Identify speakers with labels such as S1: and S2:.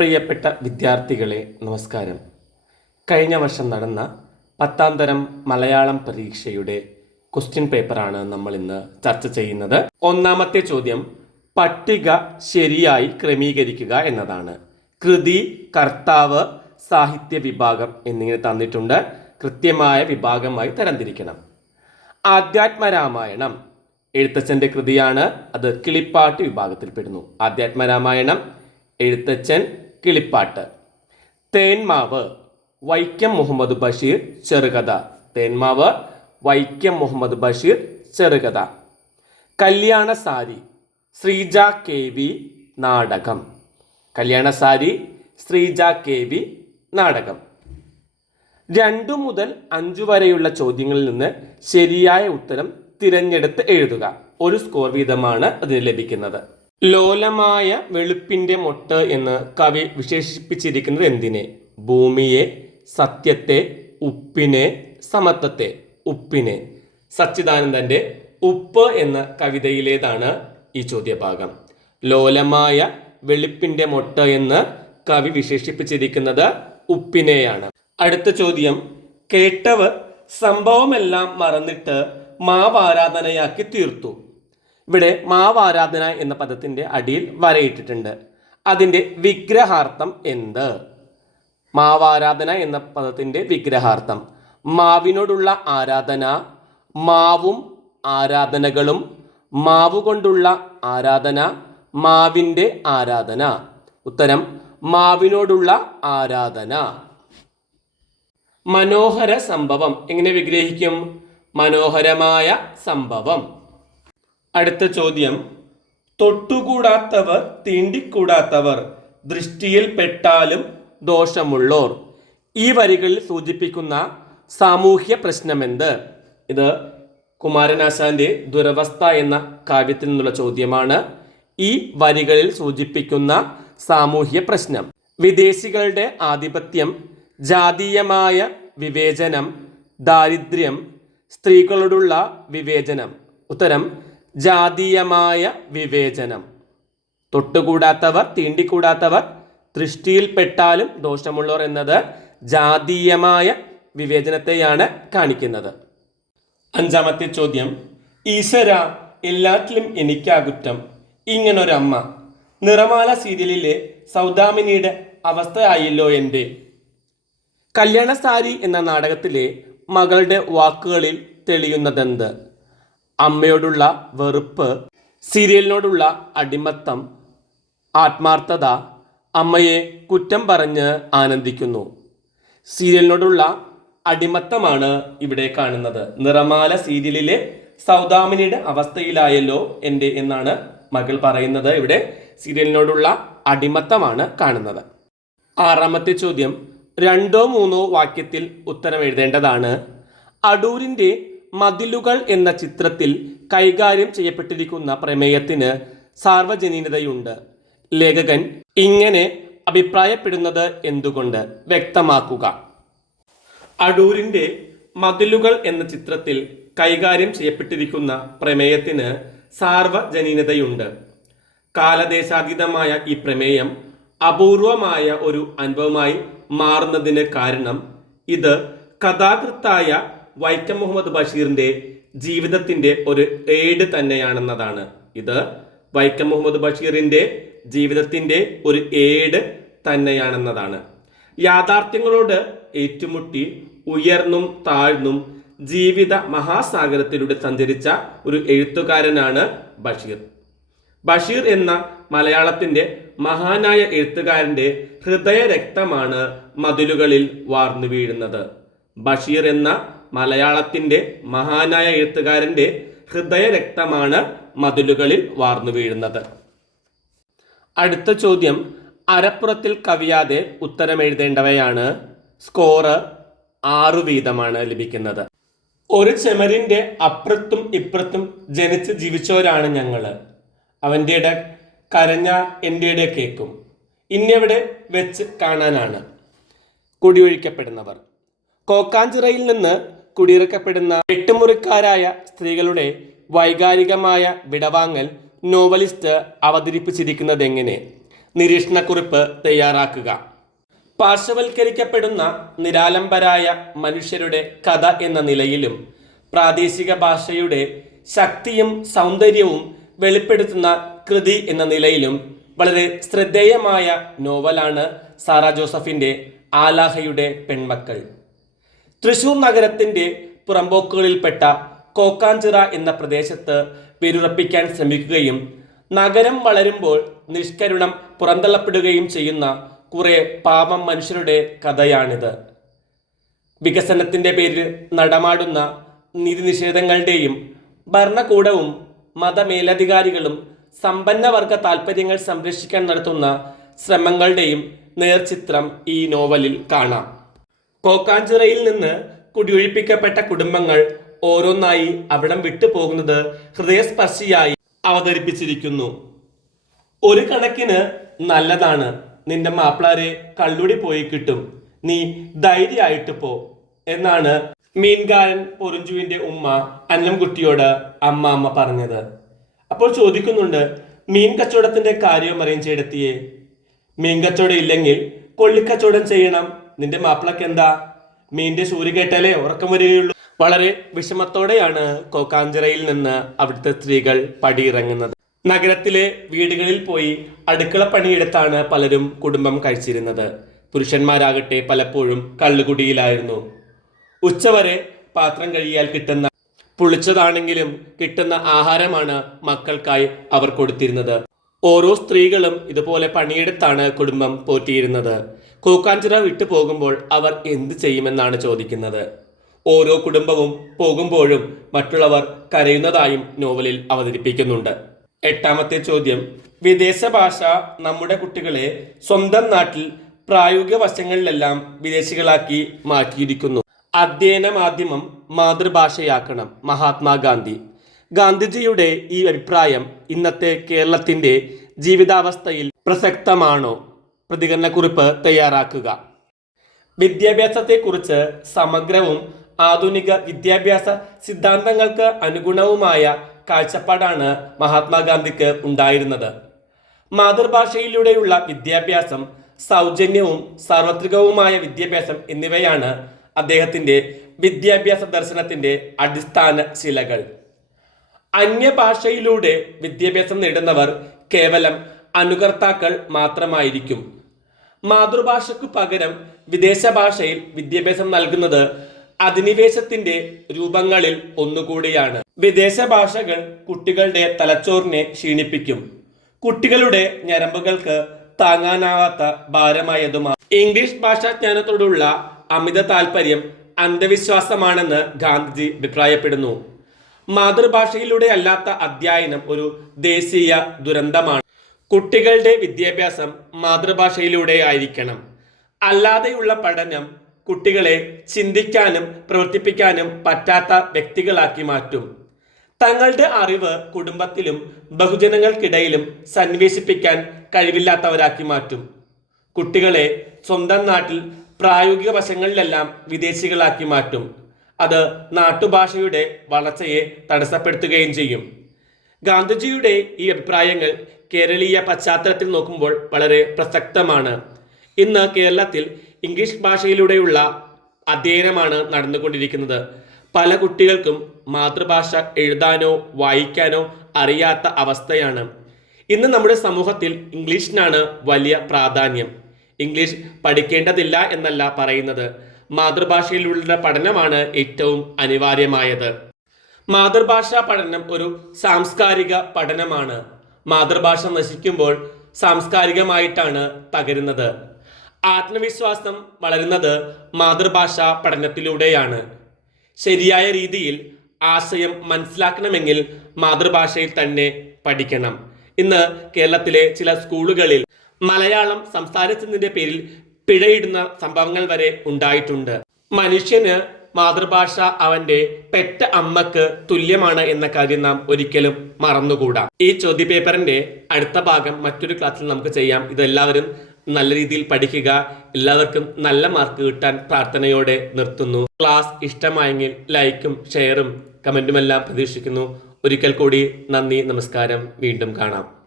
S1: പ്രിയപ്പെട്ട വിദ്യാർത്ഥികളെ നമസ്കാരം. കഴിഞ്ഞ വർഷം നടന്ന പത്താം തരം മലയാളം പരീക്ഷയുടെ ക്വസ്റ്റ്യൻ പേപ്പറാണ് നമ്മൾ ഇന്ന് ചർച്ച ചെയ്യുന്നത്. ഒന്നാമത്തെ ചോദ്യം പട്ടിക ശരിയായി ക്രമീകരിക്കുക എന്നതാണ്. കൃതി കർത്താവ് സാഹിത്യ വിഭാഗം എന്നിങ്ങനെ തന്നിട്ടുണ്ട്. കൃത്യമായ വിഭാഗമായി തരംതിരിക്കണം. ആധ്യാത്മരാമായണം എഴുത്തച്ഛന്റെ കൃതിയാണ്. അത് കിളിപ്പാട്ട് വിഭാഗത്തിൽപ്പെടുന്നു ആധ്യാത്മരാമായണം എഴുത്തച്ഛൻ കിളിപ്പാട്ട്. തേന്മാവ് വൈക്കം മുഹമ്മദ് ബഷീർ ചെറുകഥ. തേന്മാവ് വൈക്കം മുഹമ്മദ് ബഷീർ ചെറുകഥ. കല്യാണ സാരി ശ്രീജ കെ വി നാടകം. കല്യാണ സാരി ശ്രീജ കെ വി നാടകം. രണ്ടു മുതൽ അഞ്ചു വരെയുള്ള ചോദ്യങ്ങളിൽ നിന്ന് ശരിയായ ഉത്തരം തിരഞ്ഞെടുത്ത് എഴുതുക. ഒരു സ്കോർ വീതമാണ് അതിന് ലഭിക്കുന്നത്. ലോലമായ വെളുപ്പിന്റെ മൊട്ട് എന്ന് കവി വിശേഷിപ്പിച്ചിരിക്കുന്നത് എന്തിനെ? ഭൂമിയെ സത്യത്തെ ഉപ്പിനെ സമത്വത്തെ. ഉപ്പിനെ. സച്ചിദാനന്ദന്റെ ഉപ്പ് എന്ന കവിതയിലേതാണ് ഈ ചോദ്യഭാഗം. ലോലമായ വെളുപ്പിന്റെ മൊട്ട് എന്ന് കവി വിശേഷിപ്പിച്ചിരിക്കുന്നത് ഉപ്പിനെയാണ്. അടുത്ത ചോദ്യം. കേട്ടവർ സംഭവമെല്ലാം മറന്നിട്ട് മാവാരാധനയാക്കി തീർത്തു. ഇവിടെ മാവാരാധന എന്ന പദത്തിന്റെ അടിയിൽ വരയിട്ടിട്ടുണ്ട്. അതിന്റെ വിഗ്രഹാർത്ഥം എന്ത്? മാവാരാധന എന്ന പദത്തിന്റെ വിഗ്രഹാർത്ഥം. മാവിനോടുള്ള ആരാധന മാവും ആരാധനകളും മാവ് കൊണ്ടുള്ള ആരാധന മാവിന്റെ ആരാധന. ഉത്തരം മാവിനോടുള്ള ആരാധന. മനോഹര സംഭവം. എങ്ങനെ വിഗ്രഹിക്കും? മനോഹരമായ സംഭവം. അടുത്ത ചോദ്യം. തൊട്ടുകൂടാത്തവർ തീണ്ടിക്കൂടാത്തവർ ദൃഷ്ടിയിൽ പെട്ടാലും ദോഷമുള്ളോർ. ഈ വരികളിൽ സൂചിപ്പിക്കുന്ന സാമൂഹ്യ പ്രശ്നമെന്ത്? ഇത് കുമാരനാശാന്റെ ദുരവസ്ഥ എന്ന കാവ്യത്തിൽ നിന്നുള്ള ചോദ്യമാണ്. ഈ വരികളിൽ സൂചിപ്പിക്കുന്ന സാമൂഹ്യ പ്രശ്നം. വിദേശികളുടെ ആധിപത്യം ജാതീയമായ വിവേചനം ദാരിദ്ര്യം സ്ത്രീകളോടുള്ള വിവേചനം. ഉത്തരം ജാതീയമായ വിവേചനം. തൊട്ടുകൂടാത്തവർ തീണ്ടിക്കൂടാത്തവർ ദൃഷ്ടിയിൽപ്പെട്ടാലും ദോഷമുള്ളവർ എന്നത് ജാതീയമായ വിവേചനത്തെയാണ് കാണിക്കുന്നത്. അഞ്ചാമത്തെ ചോദ്യം. ഈശ്വര എല്ലാറ്റിലും എനിക്കാ കുറ്റം ഇങ്ങനൊരമ്മ. നിറമാല സീരിയലിലെ സൗദാമിനിയുടെ അവസ്ഥയായല്ലോ എന്റെ. കല്യാണസാരി എന്ന നാടകത്തിലെ മകളുടെ വാക്കുകളിൽ തെളിയുന്നതെന്ത്? അമ്മയോടുള്ള വെറുപ്പ് സീരിയലിനോടുള്ള അടിമത്തം ആത്മാർത്ഥത അമ്മയെ കുറ്റം പറഞ്ഞ് ആനന്ദിക്കുന്നു. സീരിയലിനോടുള്ള അടിമത്തമാണ് ഇവിടെ കാണുന്നത്. നിറമാല സീരിയലിലെ സൗദാമിനിയുടെ അവസ്ഥയിലായല്ലോ എന്റെ എന്നാണ് മകൾ പറയുന്നത്. ഇവിടെ സീരിയലിനോടുള്ള അടിമത്തമാണ് കാണുന്നത്. ആറാമത്തെ ചോദ്യം. രണ്ടോ മൂന്നോ വാക്യത്തിൽ ഉത്തരം എഴുതേണ്ടതാണ്. അടൂരിന്റെ മതിലുകൾ എന്ന ചിത്രത്തിൽ കൈകാര്യം ചെയ്യപ്പെട്ടിരിക്കുന്ന പ്രമേയത്തിന് സാർവജനീനതയുണ്ട്. ലേഖകൻ ഇങ്ങനെ അഭിപ്രായപ്പെടുന്നത് എന്തുകൊണ്ട് വ്യക്തമാക്കുക. അടൂരിന്റെ മതിലുകൾ എന്ന ചിത്രത്തിൽ കൈകാര്യം ചെയ്യപ്പെട്ടിരിക്കുന്ന പ്രമേയത്തിന് സാർവജനീനതയുണ്ട്. കാലദേശാതീതമായ ഈ പ്രമേയം അപൂർവമായ ഒരു അനുഭവമായി മാറുന്നതിന് കാരണം ഇത് കഥാകൃത്തായ വൈക്കം മുഹമ്മദ് ബഷീറിന്റെ ജീവിതത്തിന്റെ ഒരു ഏട് തന്നെയാണെന്നതാണ്. ഇത് വൈക്കം മുഹമ്മദ് ബഷീറിന്റെ ജീവിതത്തിന്റെ ഒരു ഏട് തന്നെയാണെന്നതാണ്. യാഥാർത്ഥ്യങ്ങളോട് ഏറ്റുമുട്ടി ഉയർന്നും താഴ്ന്നും ജീവിത മഹാസാഗരത്തിലൂടെ സഞ്ചരിച്ച ഒരു എഴുത്തുകാരനാണ് ബഷീർ. ബഷീർ എന്ന മലയാളത്തിന്റെ മഹാനായ എഴുത്തുകാരന്റെ ഹൃദയരക്തമാണ് മതിലുകളിൽ വാർന്നു വീഴുന്നത്. ബഷീർ എന്ന മലയാളത്തിന്റെ മഹാനായ എഴുത്തുകാരന്റെ ഹൃദയരക്തമാണ് മതിലുകളിൽ വാർന്നു വീഴുന്നത്. അടുത്ത ചോദ്യം അരപ്പുറത്തിൽ കവിയാതെ ഉത്തരം എഴുതേണ്ടവയാണ്. സ്കോറ് ആറു വീതമാണ് ലഭിക്കുന്നത്. ഒരു ചെമരിന്റെ അപ്പുറത്തും ഇപ്പുറത്തും ജനിച്ച് ജീവിച്ചവരാണ് ഞങ്ങൾ അവന്റെ ഇട കരഞ്ഞ എന്റെ ഇട കേക്കും. ഇന്നെവിടെ വെച്ച് കാണാനാണ്. കുടിയൊഴിക്കപ്പെടുന്നവർ. കോക്കാഞ്ചിറയിൽ നിന്ന് കുടിയിറക്കപ്പെടുന്ന എട്ടുമുറിക്കാരായ സ്ത്രീകളുടെ വൈകാരികമായ വിടവാങ്ങൽ നോവലിസ്റ്റ് അവതരിപ്പിച്ചിരിക്കുന്നത് എങ്ങനെ നിരീക്ഷണക്കുറിപ്പ് തയ്യാറാക്കുക. പാർശ്വവൽക്കരിക്കപ്പെടുന്ന നിരാലംബരായ മനുഷ്യരുടെ കഥ എന്ന നിലയിലും പ്രാദേശിക ഭാഷയുടെ ശക്തിയും സൗന്ദര്യവും വെളിപ്പെടുത്തുന്ന കൃതി എന്ന നിലയിലും വളരെ ശ്രദ്ധേയമായ നോവലാണ് സാറ ജോസഫിന്റെ ആലാഹയുടെ പെൺമക്കൾ. തൃശൂർ നഗരത്തിന്റെ പുറമ്പോക്കുകളിൽപ്പെട്ട കോക്കാഞ്ചിറ എന്ന പ്രദേശത്ത് വേരുറപ്പിക്കാൻ ശ്രമിക്കുകയും നഗരം വളരുമ്പോൾ നിഷ്കരുണം പുറന്തള്ളപ്പെടുകയും ചെയ്യുന്ന കുറെ പാപം മനുഷ്യരുടെ കഥയാണിത്. വികസനത്തിന്റെ പേരിൽ നടമാടുന്ന നീതി നിഷേധങ്ങളുടെയും ഭരണകൂടവും മതമേലധികാരികളും സമ്പന്നവർഗ താൽപ്പര്യങ്ങൾ സംരക്ഷിക്കാൻ നടത്തുന്ന ശ്രമങ്ങളുടെയും നേർചിത്രം ഈ നോവലിൽ കാണാം. കോക്കാഞ്ചിറയിൽ നിന്ന് കുടിയൊഴിപ്പിക്കപ്പെട്ട കുടുംബങ്ങൾ ഓരോന്നായി അവിടം വിട്ടു പോകുന്നത് ഹൃദയസ്പർശിയായി അവതരിപ്പിച്ചിരിക്കുന്നു. ഒരു കണക്കിന് നല്ലതാണ് നിന്റെ മാപ്പിളാരെ കള്ളുടി പോയി കിട്ടും. നീ ധൈര്യമായിട്ട് പോ എന്നാണ് മീൻകാരൻ പൊറിഞ്ചുവിന്റെ ഉമ്മ അന്നംകുട്ടിയോട് അമ്മ അമ്മ പറഞ്ഞത്. അപ്പോൾ ചോദിക്കുന്നുണ്ട് മീൻ കച്ചവടത്തിന്റെ കാര്യം അറിയും ചേടത്തിയെ മീൻ കച്ചവടം ഇല്ലെങ്കിൽ കൊള്ളിക്കച്ചവടം ചെയ്യണം നിന്റെ മാപ്പിളക്ക് എന്താ? മീന്റെ സൂര്യ കേട്ടാലേ ഉറക്കം വരികയുള്ളൂ. വളരെ വിഷമത്തോടെയാണ് കോക്കാഞ്ചിറയിൽ നിന്ന് അവിടുത്തെ സ്ത്രീകൾ പടിയിറങ്ങുന്നത്. നഗരത്തിലെ വീടുകളിൽ പോയി അടുക്കള പണിയെടുത്താണ് പലരും കുടുംബം കഴിച്ചിരുന്നത്. പുരുഷന്മാരാകട്ടെ പലപ്പോഴും കള്ളുകുടിയിലായിരുന്നു. ഉച്ചവരെ പാത്രം കഴിയാൽ കിട്ടുന്ന പുളിച്ചതാണെങ്കിലും കിട്ടുന്ന ആഹാരമാണ് മക്കൾക്കായി അവർ കൊടുത്തിരുന്നത്. ഓരോ സ്ത്രീകളും ഇതുപോലെ പണിയെടുത്താണ് കുടുംബം പോറ്റിയിരുന്നത്. കോക്കാഞ്ചിറ വിട്ടു പോകുമ്പോൾ അവർ എന്ത് ചെയ്യുമെന്നാണ് ചോദിക്കുന്നത്. ഓരോ കുടുംബവും പോകുമ്പോഴും മറ്റുള്ളവർ കരയുന്നതായും നോവലിൽ അവതരിപ്പിക്കുന്നുണ്ട്. എട്ടാമത്തെ ചോദ്യം വിദേശ ഭാഷ നമ്മുടെ കുട്ടികളെ സ്വന്തം നാട്ടിൽ പ്രായോഗിക വശങ്ങളിലെല്ലാം വിദേശികളാക്കി മാറ്റിയിരിക്കുന്നു. അധ്യയന മാധ്യമം മാതൃഭാഷയാക്കണം മഹാത്മാഗാന്ധി ഗാന്ധിജിയുടെ ഈ അഭിപ്രായം ഇന്നത്തെ കേരളത്തിന്റെ ജീവിതാവസ്ഥയിൽ പ്രസക്തമാണോ? പ്രതികരണക്കുറിപ്പ് തയ്യാറാക്കുക. വിദ്യാഭ്യാസത്തെക്കുറിച്ച് സമഗ്രവും ആധുനിക വിദ്യാഭ്യാസ സിദ്ധാന്തങ്ങൾക്ക് അനുഗുണവുമായ കാഴ്ചപ്പാടാണ് മഹാത്മാഗാന്ധിക്ക് ഉണ്ടായിരുന്നത്. മാതൃഭാഷയിലൂടെയുള്ള വിദ്യാഭ്യാസം സൗജന്യവും സാർവത്രികവുമായ വിദ്യാഭ്യാസം എന്നിവയാണ് അദ്ദേഹത്തിന്റെ വിദ്യാഭ്യാസ ദർശനത്തിന്റെ അടിസ്ഥാന ശിലകൾ. അന്യഭാഷയിലൂടെ വിദ്യാഭ്യാസം നേടുന്നവർ കേവലം അനുകർത്താക്കൾ മാത്രമായിരിക്കും. മാതൃഭാഷയ്ക്കു പകരം വിദേശ ഭാഷയിൽ വിദ്യാഭ്യാസം നൽകുന്നത് അധിനിവേശത്തിന്റെ രൂപങ്ങളിൽ ഒന്നുകൂടിയാണ്. വിദേശ ഭാഷകൾ കുട്ടികളുടെ തലച്ചോറിനെ ക്ഷീണിപ്പിക്കും. കുട്ടികളുടെ ഞരമ്പുകൾക്ക് താങ്ങാനാവാത്ത ഭാരമായതുമാണ്. ഇംഗ്ലീഷ് ഭാഷാജ്ഞാനത്തോടുള്ള അമിത താല്പര്യം അന്ധവിശ്വാസമാണെന്ന് ഗാന്ധിജി അഭിപ്രായപ്പെടുന്നു. മാതൃഭാഷയിലൂടെ അല്ലാത്ത അധ്യയനം ഒരു ദേശീയ ദുരന്തമാണ്. കുട്ടികളുടെ വിദ്യാഭ്യാസം മാതൃഭാഷയിലൂടെ ആയിരിക്കണം. അല്ലാതെയുള്ള പഠനം കുട്ടികളെ ചിന്തിക്കാനും പ്രവർത്തിപ്പിക്കാനും പറ്റാത്ത വ്യക്തികളാക്കി മാറ്റും. തങ്ങളുടെ അറിവ് കുടുംബത്തിലും ബഹുജനങ്ങൾക്കിടയിലും സന്വേഷിപ്പിക്കാൻ കഴിവില്ലാത്തവരാക്കി മാറ്റും. കുട്ടികളെ സ്വന്തം നാട്ടിൽ പ്രായോഗിക വശങ്ങളിലെല്ലാം വിദേശികളാക്കി മാറ്റും. അത് നാട്ടുഭാഷയുടെ വളർച്ചയെ തടസ്സപ്പെടുത്തുകയും ചെയ്യും. ഗാന്ധിജിയുടെ ഈ അഭിപ്രായങ്ങൾ കേരളീയ പശ്ചാത്തലത്തിൽ നോക്കുമ്പോൾ വളരെ പ്രസക്തമാണ്. ഇന്ന് കേരളത്തിൽ ഇംഗ്ലീഷ് ഭാഷയിലൂടെയുള്ള അധ്യയനമാണ് നടന്നുകൊണ്ടിരിക്കുന്നത്. പല കുട്ടികൾക്കും മാതൃഭാഷ എഴുതാനോ വായിക്കാനോ അറിയാത്ത അവസ്ഥയാണ്. ഇന്ന് നമ്മുടെ സമൂഹത്തിൽ ഇംഗ്ലീഷിനാണ് വലിയ പ്രാധാന്യം. ഇംഗ്ലീഷ് പഠിക്കേണ്ടതില്ല എന്നല്ല പറയുന്നത്. മാതൃഭാഷയിലുള്ള പഠനമാണ് ഏറ്റവും അനിവാര്യമായത്. മാതൃഭാഷാ പഠനം ഒരു സാംസ്കാരിക പഠനമാണ്. മാതൃഭാഷ നശിക്കുമ്പോൾ സാംസ്കാരികമായിട്ടാണ് തകരുന്നത്. ആത്മവിശ്വാസം വളരുന്നത് മാതൃഭാഷാ പഠനത്തിലൂടെയാണ്. ശരിയായ രീതിയിൽ ആശയം മനസ്സിലാക്കണമെങ്കിൽ മാതൃഭാഷയിൽ തന്നെ പഠിക്കണം. ഇന്ന് കേരളത്തിലെ ചില സ്കൂളുകളിൽ മലയാളം സംസാരിച്ചതിന്റെ പേരിൽ പിഴയിടുന്ന സംഭവങ്ങൾ വരെ ഉണ്ടായിട്ടുണ്ട്. മനുഷ്യന് മാതൃഭാഷ അവന്റെ പെറ്റ അമ്മയ്ക്ക് തുല്യമാണ് എന്ന കാര്യം നാം ഒരിക്കലും മറന്നുകൂടാ. ഈ ചോദ്യപേപ്പറിന്റെ അടുത്ത ഭാഗം മറ്റൊരു ക്ലാസ്സിൽ നമുക്ക് ചെയ്യാം. ഇതെല്ലാവരും നല്ല രീതിയിൽ പഠിക്കുക എല്ലാവർക്കും നല്ല മാർക്ക് കിട്ടാൻ പ്രാർത്ഥനയോടെ നിർത്തുന്നു. ക്ലാസ് ഇഷ്ടമായെങ്കിൽ ലൈക്കും ഷെയറും കമന്റുമെല്ലാം പ്രതീക്ഷിക്കുന്നു. ഒരിക്കൽ കൂടി നന്ദി നമസ്കാരം. വീണ്ടും കാണാം.